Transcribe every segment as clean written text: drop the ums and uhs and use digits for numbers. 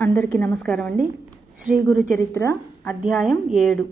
అందరికీ నమస్కారం అండి. శ్రీ గురు చరిత్ర అధ్యాయం 7.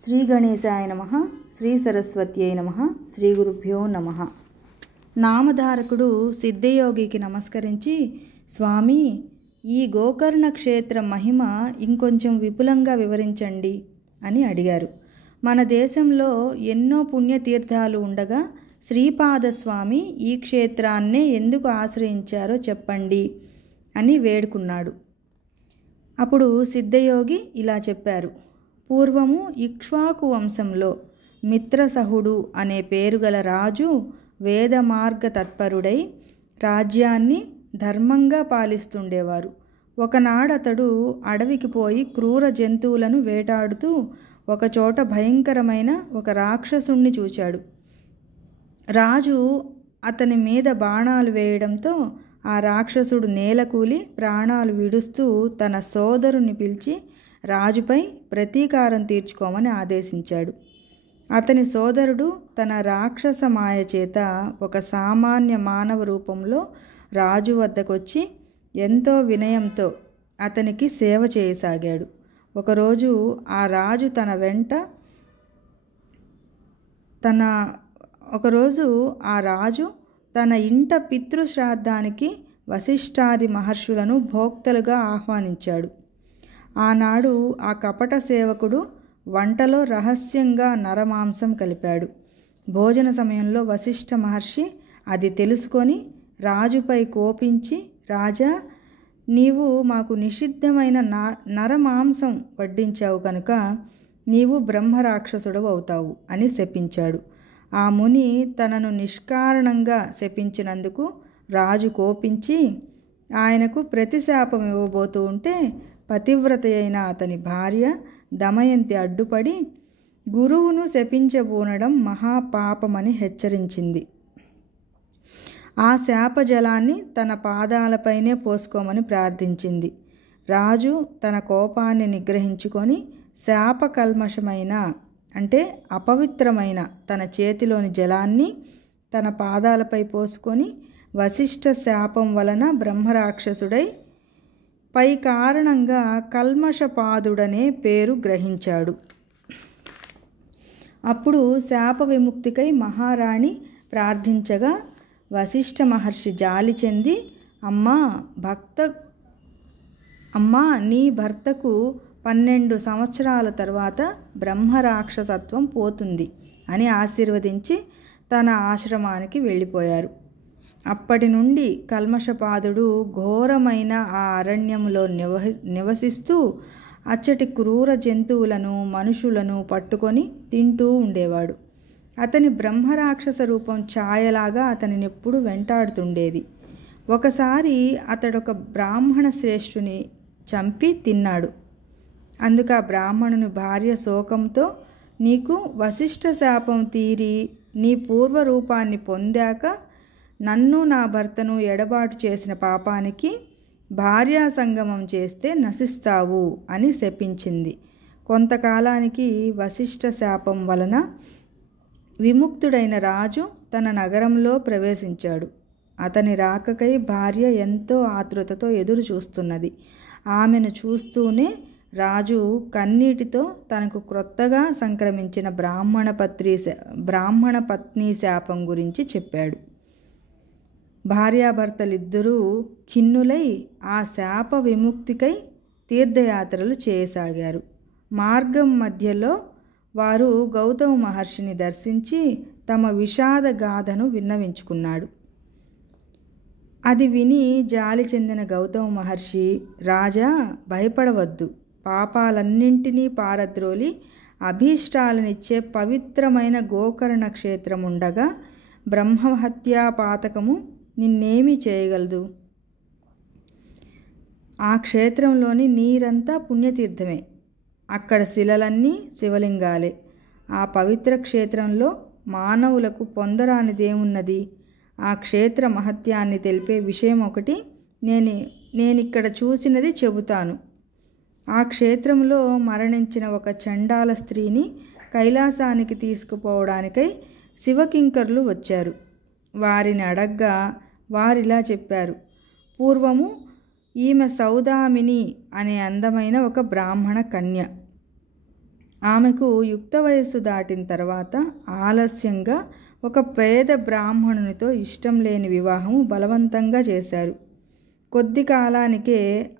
శ్రీ గణేశాయ నమః, శ్రీ సరస్వత్యై నమః, శ్రీ గురుభ్యో నమః. నామధారకుడు సిద్ధయోగికి నమస్కరించి, స్వామి, ఈ గోకర్ణ క్షేత్ర మహిమ ఇంకొంచెం విపులంగా వివరించండి అని అడిగారు. మన దేశంలో ఎన్నో పుణ్యతీర్థాలు ఉండగా శ్రీపాదస్వామి ఈ క్షేత్రాన్నే ఎందుకు ఆశ్రయించారో చెప్పండి అని వేడుకున్నాడు. అప్పుడు సిద్ధయోగి ఇలా చెప్పారు. పూర్వము ఇక్ష్వాకు వంశంలో మిత్రసహుడు అనే పేరు గల రాజు వేదమార్గ తత్పరుడై రాజ్యాన్ని ధర్మంగా పాలిస్తుండేవారు. ఒకనాడతడు అడవికి పోయి క్రూర జంతువులను వేటాడుతూ ఒకచోట భయంకరమైన ఒక రాక్షసుణ్ణి చూచాడు. రాజు అతని మీద బాణాలు వేయడంతో ఆ రాక్షసుడు నేలకూలి ప్రాణాలు విడుస్తూ తన సోదరుని పిలిచి రాజుపై ప్రతీకారం తీర్చుకోమని ఆదేశించాడు. అతని సోదరుడు తన రాక్షస మాయ చేత ఒక సామాన్య మానవ రూపంలో రాజు వద్దకొచ్చి ఎంతో వినయంతో అతనికి సేవ చేయసాగాడు. ఒకరోజు ఆ రాజు తన ఇంట పితృశ్రాద్ధానికి వశిష్ఠాది మహర్షులను భోక్తలుగా ఆహ్వానించాడు. ఆనాడు ఆ కపట సేవకుడు వంటలో రహస్యంగా నరమాంసం కలిపాడు. భోజన సమయంలో వశిష్ఠ మహర్షి అది తెలుసుకొని రాజుపై కోపించి, రాజా, నీవు మాకు నిషిద్ధమైన నరమాంసం వడ్డించావు కనుక నీవు బ్రహ్మరాక్షసుడు అవుతావు అని శపించాడు. ఆ ముని తనను నిష్కారణంగా శపించినందుకు రాజు కోపించి ఆయనకు ప్రతిశాపం ఇవ్వబోతూ ఉంటే పతివ్రత అయిన అతని భార్య దమయంతి అడ్డుపడి గురువును శపించబూనడం మహాపాపమని హెచ్చరించింది. ఆ శాపజలాన్ని తన పాదాలపైనే పోసుకోమని ప్రార్థించింది. రాజు తన కోపాన్ని నిగ్రహించుకొని శాపకల్మషమైన అంటే అపవిత్రమైన తన చేతిలోని జలాన్ని తన పాదాలపై పోసుకొని వశిష్ఠ శాపం వలన బ్రహ్మరాక్షసుడై పై కారణంగా కల్మషపాదుడనే పేరు గ్రహించాడు. అప్పుడు శాప విముక్తికై మహారాణి ప్రార్థించగా వశిష్ఠ మహర్షి జాలి చెంది, అమ్మా, నీ భర్తకు 12 సంవత్సరాల తర్వాత బ్రహ్మరాక్షసత్వం పోతుంది అని ఆశీర్వదించి తన ఆశ్రమానికి వెళ్ళిపోయారు. అప్పటి నుండి కల్మషపాదుడు ఘోరమైన ఆ అరణ్యంలో నివసిస్తూ అచ్చటి క్రూర జంతువులను మనుషులను పట్టుకొని తింటూ ఉండేవాడు. అతని బ్రహ్మరాక్షస రూపం ఛాయలాగా అతనినెప్పుడు వెంటాడుతుండేది. ఒకసారి అతడొక బ్రాహ్మణ శ్రేష్ఠుని చంపి తిన్నాడు. అందుకు ఆ బ్రాహ్మణుని భార్య శోకంతో, నీకు వశిష్ఠ శాపం తీరి నీ పూర్వరూపాన్ని పొందాక నన్ను నా భర్తను ఎడబాటు చేసిన పాపానికి భార్యా సంగమం చేస్తే నశిస్తావు అని శపించింది. కొంతకాలానికి వశిష్ఠ శాపం వలన విముక్తుడైన రాజు తన నగరంలో ప్రవేశించాడు. అతని రాకకై భార్య ఎంతో ఆతృతతో ఎదురు చూస్తున్నది. ఆమెను చూస్తూనే రాజు కన్నీటితో తనకు క్రొత్తగా సంక్రమించిన బ్రాహ్మణ పత్ని శాపం గురించి చెప్పాడు. భార్యాభర్తలిద్దరూ ఖిన్నులై ఆ శాప విముక్తికై తీర్థయాత్రలు చేయసాగారు. మార్గం మధ్యలో వారు గౌతమ మహర్షిని దర్శించి తమ విషాద గాథను విన్నవించుకున్నాడు. అది విని జాలి చెందిన గౌతమ మహర్షి, రాజా, భయపడవద్దు, పాపాలన్నింటినీ పారద్రోలి అభీష్టాలనిచ్చే పవిత్రమైన గోకర్ణ క్షేత్రం ఉండగా బ్రహ్మహత్యా పాతకము నిన్నేమీ చేయగలదు. ఆ క్షేత్రంలోని నీరంతా పుణ్యతీర్థమే. అక్కడ శిలలన్నీ శివలింగాలే. ఆ పవిత్ర క్షేత్రంలో మానవులకు పొందరానిదేమున్నది? ఆ క్షేత్ర మహత్యాన్ని తెలిపే విషయం ఒకటి నేనిక్కడ చూసినది చెబుతాను. ఆ క్షేత్రంలో మరణించిన ఒక చండాల స్త్రీని కైలాసానికి తీసుకుపోవడానికై శివకింకరులు వచ్చారు. వారిని అడగ్గా వారిలా చెప్పారు. పూర్వము ఈమె సౌదామిని అనే అందమైన ఒక బ్రాహ్మణ కన్య. ఆమెకు యుక్త వయస్సు దాటిన తర్వాత ఆలస్యంగా ఒక పేద బ్రాహ్మణునితో ఇష్టం లేని వివాహము బలవంతంగా చేశారు. కొద్ది కాలానికే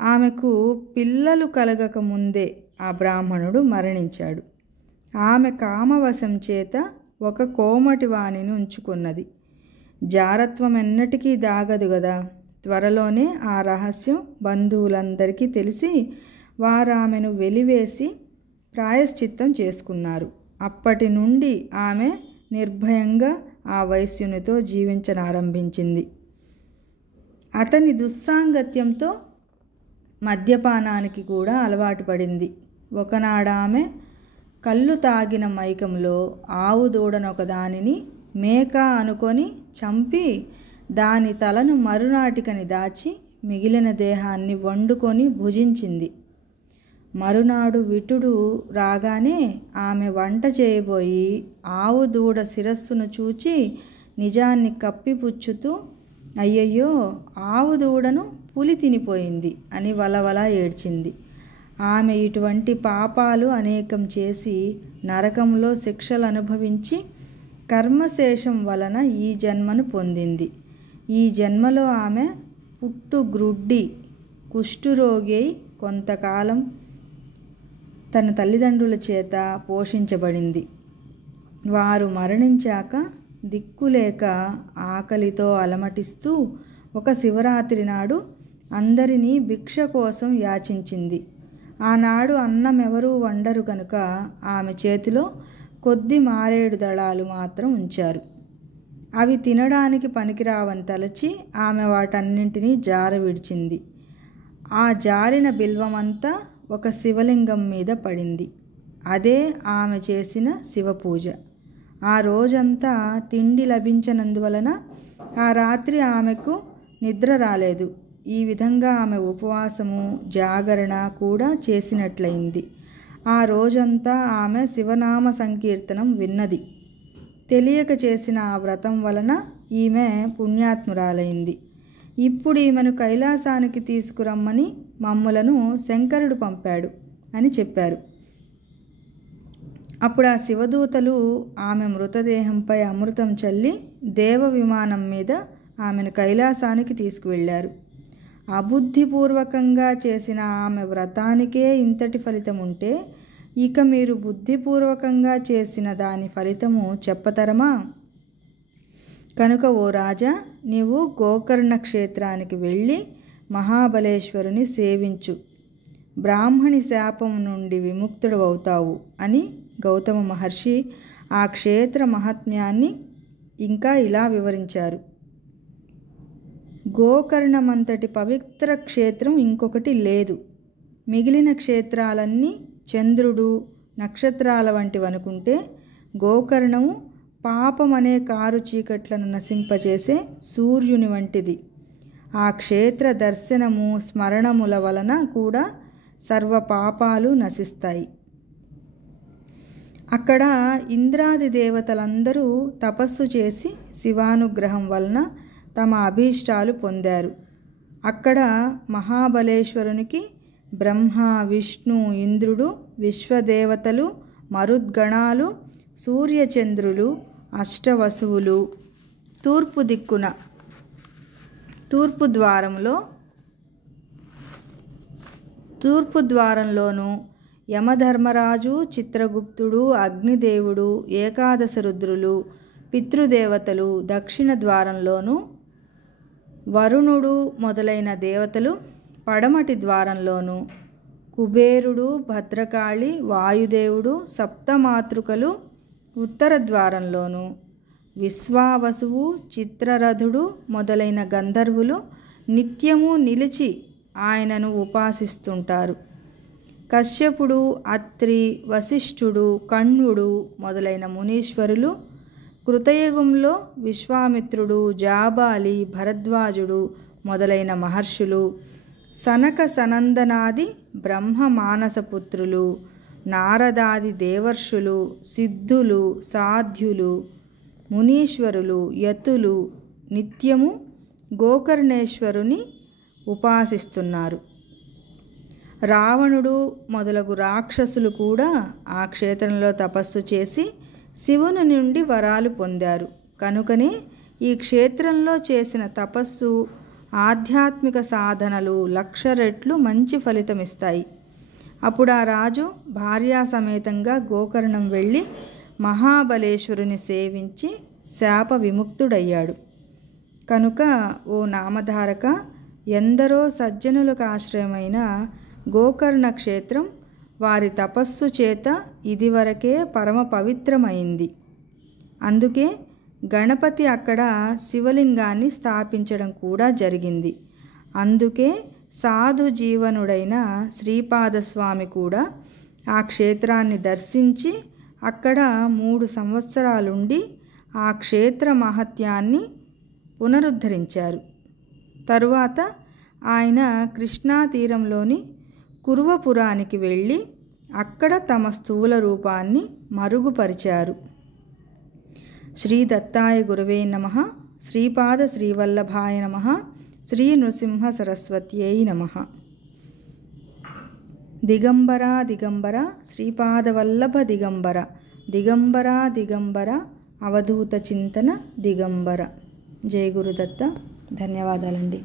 ఆమెకు పిల్లలు కలగక ముందే ఆ బ్రాహ్మణుడు మరణించాడు. ఆమె కామవశం చేత ఒక కోమటి వాణిని ఉంచుకున్నది. జారత్వం ఎన్నటికీ దాగదు గదా. త్వరలోనే ఆ రహస్యం బంధువులందరికీ తెలిసి వారు ఆమెను వెలివేసి ప్రాయశ్చిత్తం చేసుకున్నారు. అప్పటి నుండి ఆమె నిర్భయంగా ఆ వైశ్యునితో జీవించనారంభించింది. అతని దుస్సాంగత్యంతో మద్యపానానికి కూడా అలవాటు పడింది. ఒకనాడు ఆమె కళ్ళు తాగిన మైకంలో ఆవు దూడనొకదానిని మేక అనుకొని చంపి దాని తలను మరునాటికని దాచి మిగిలిన దేహాన్ని వండుకొని భుజించింది. మరునాడు విటుడు రాగానే ఆమె వంట చేయబోయి ఆవు దూడ శిరస్సును చూచి నిజాన్ని కప్పిపుచ్చుతూ, అయ్యయ్యో, ఆవు దూడను పులి తినిపోయింది అని వలవలా ఏడ్చింది. ఆమె ఇటువంటి పాపాలు అనేకం చేసి నరకంలో శిక్షలు అనుభవించి కర్మశేషం వలన ఈ జన్మను పొందింది. ఈ జన్మలో ఆమె పుట్టుగ్రుడ్డి కుష్ఠురోగి అయి కొంతకాలం తన తల్లిదండ్రుల చేత పోషించబడింది. వారు మరణించాక దిక్కులేక ఆకలితో అలమటిస్తూ ఒక శివరాత్రి నాడు అందరినీ భిక్ష కోసం యాచించింది. ఆనాడు అన్నం ఎవరూ వండరు కనుక ఆమె చేతిలో కొద్ది మారేడు దళాలు మాత్రం ఉంచారు. అవి తినడానికి పనికిరావని తలచి ఆమె వాటన్నింటినీ జార విడిచింది. ఆ జారిన బిల్వమంతా ఒక శివలింగం మీద పడింది. అదే ఆమె చేసిన శివపూజ. ఆ రోజంతా తిండి లభించనందువలన ఆ రాత్రి ఆమెకు నిద్ర రాలేదు. ఈ విధంగా ఆమె ఉపవాసము, జాగరణ కూడా చేసినట్లయింది. ఆ రోజంతా ఆమె శివనామ సంకీర్తనం విన్నది. తెలియక చేసిన ఆ వ్రతం వలన ఈమె పుణ్యాత్మురాలైంది. ఇప్పుడు ఈమెను కైలాసానికి తీసుకురమ్మని మమ్ములను శంకరుడు పంపాడు అని చెప్పారు. అప్పుడు ఆ శివదూతలు ఆమె మృతదేహంపై అమృతం చల్లి దేవ విమానం మీద ఆమెను కైలాసానికి తీసుకువెళ్ళారు. అబుద్ధిపూర్వకంగా చేసిన ఆమె వ్రతానికే ఇంతటి ఫలితం ఉంటే ఇక మీరు బుద్ధిపూర్వకంగా చేసిన దాని ఫలితము చెప్పతరమా? కనుక ఓ రాజా, నీవు గోకర్ణ క్షేత్రానికి వెళ్ళి మహాబలేశ్వరుని సేవించు, బ్రాహ్మణి శాపం నుండి విముక్తుడవుతావు అని గౌతమ మహర్షి ఆ క్షేత్ర మహాత్మ్యాన్ని ఇంకా ఇలా వివరించారు. గోకర్ణమంతటి పవిత్ర క్షేత్రం ఇంకొకటి లేదు. మిగిలిన క్షేత్రాలన్నీ చంద్రుడు, నక్షత్రాల వంటివనుకుంటే గోకర్ణము పాపమనే కారు చీకట్లను నశింపచేసే సూర్యుని వంటిది. ఆ క్షేత్ర దర్శనము, స్మరణముల వలన కూడా సర్వ పాపాలు నశిస్తాయి. అక్కడ ఇంద్రాది దేవతలందరూ తపస్సు చేసి శివానుగ్రహం వలన తమ అభీష్టాలు పొందారు. అక్కడ మహాబలేశ్వరునికి బ్రహ్మ, విష్ణు, ఇంద్రుడు, విశ్వదేవతలు, మరుద్గణాలు, సూర్యచంద్రులు, అష్టవసువులు తూర్పు దిక్కున తూర్పు ద్వారంలోనూ యమధర్మరాజు, చిత్రగుప్తుడు, అగ్నిదేవుడు, ఏకాదశ రుద్రులు, పితృదేవతలు దక్షిణ ద్వారంలోనూ, వరుణుడు మొదలైన దేవతలు పడమటి ద్వారంలోనూ, కుబేరుడు, భద్రకాళి, వాయుదేవుడు, సప్తమాతృకలు ఉత్తర ద్వారంలోనూ, విశ్వావసువు, చిత్రరథుడు మొదలైన గంధర్వులు నిత్యము నిలిచి ఆయనను ఉపాసిస్తుంటారు. కశ్యపుడు, అత్రి, వశిష్ఠుడు, కణ్వుడు మొదలైన మునీశ్వరులు, కృతయుగంలో విశ్వామిత్రుడు, జాబాలి, భరద్వాజుడు మొదలైన మహర్షులు, సనక సనందనాది బ్రహ్మ మానసపుత్రులు, నారదాది దేవర్షులు, సిద్ధులు, సాధ్యులు, మునీశ్వరులు, యతులు నిత్యము గోకర్ణేశ్వరుని ఉపాసిస్తున్నారు. రావణుడు మొదలగు రాక్షసులు కూడా ఆ క్షేత్రంలో తపస్సు చేసి శివుని నుండి వరాలు పొందారు. కనుకనే ఈ క్షేత్రంలో చేసిన తపస్సు, ఆధ్యాత్మిక సాధనలు 1,00,000 రెట్లు మంచి ఫలితమిస్తాయి. అప్పుడు ఆ రాజు భార్యా సమేతంగా గోకర్ణం వెళ్ళి మహాబలేశ్వరుని సేవించి శాప విముక్తుడయ్యాడు. కనుక ఓ నామధారక, ఎందరో సజ్జనులకు ఆశ్రయమైన గోకర్ణ క్షేత్రం వారి తపస్సు చేత ఇదివరకే పరమ పవిత్రమైంది. అందుకే గణపతి అక్కడ శివలింగాన్ని స్థాపించడం కూడా జరిగింది. అందుకే సాధు జీవనుడైన శ్రీపాదస్వామి కూడా ఆ క్షేత్రాన్ని దర్శించి అక్కడ 3 సంవత్సరాలుండి ఆ క్షేత్ర మహత్యాన్ని పునరుద్ధరించారు. తరువాత ఆయన కృష్ణా తీరంలోని కురువపురానికి వెళ్ళి అక్కడ తమ స్థూల రూపాన్ని మరుగుపరిచారు. శ్రీ దత్తాయ గురవే నమః. శ్రీపాద శ్రీవల్లభాయ నమః. శ్రీ నృసింహ సరస్వత్యై నమః. దిగంబరా దిగంబర శ్రీపాదవల్లభ దిగంబర, దిగంబరా దిగంబర అవధూత చింతన దిగంబర. జయ గురుదత్త. ధన్యవాదాలండి.